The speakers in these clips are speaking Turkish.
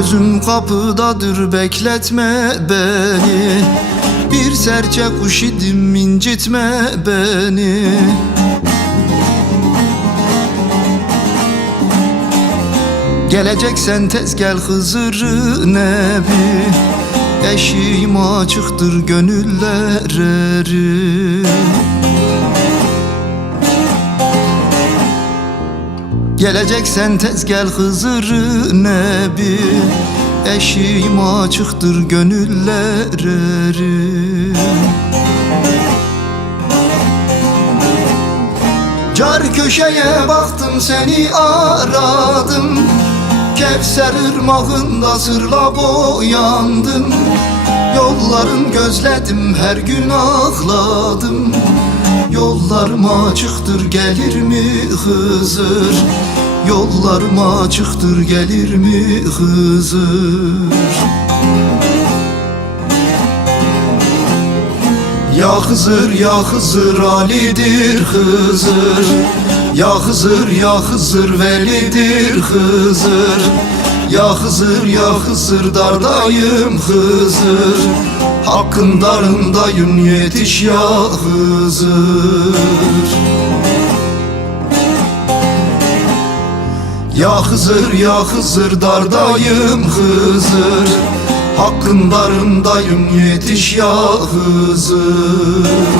Gözüm kapıdadır bekletme beni. Bir serçe kuş idim incitme beni. Geleceksen tez gel Hızır Nebi. Eşiğim açıktır gönüller eri Geleceksen tez gel Hızır Nebi. Eşiğim açıktır gönüller eri. Car köşeye baktım seni aradım. Kevser ırmağında sırla boyandım Yolların gözledim her gün ağladım Yollarım açıktır gelir mi Hızır? Yollarım açıktır gelir mi Hızır? Ya Hızır ya Hızır Ali'dir Hızır. Ya Hızır ya Hızır Velidir Hızır Ya Hızır ya Hızır dardayım Hızır. Hakkın darındayım yetiş ya Hızır. Ya Hızır ya Hızır dardayım Hızır. Hakkın darındayım yetiş ya Hızır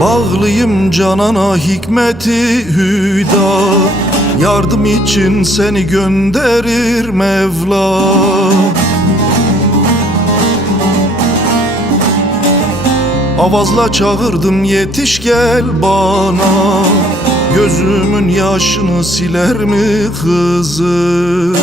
Bağlıyım canana hikmeti hüda. Yardım için seni gönderir Mevla. Avazla çağırdım yetiş gel bana. Gözümün yaşını siler mi Hızır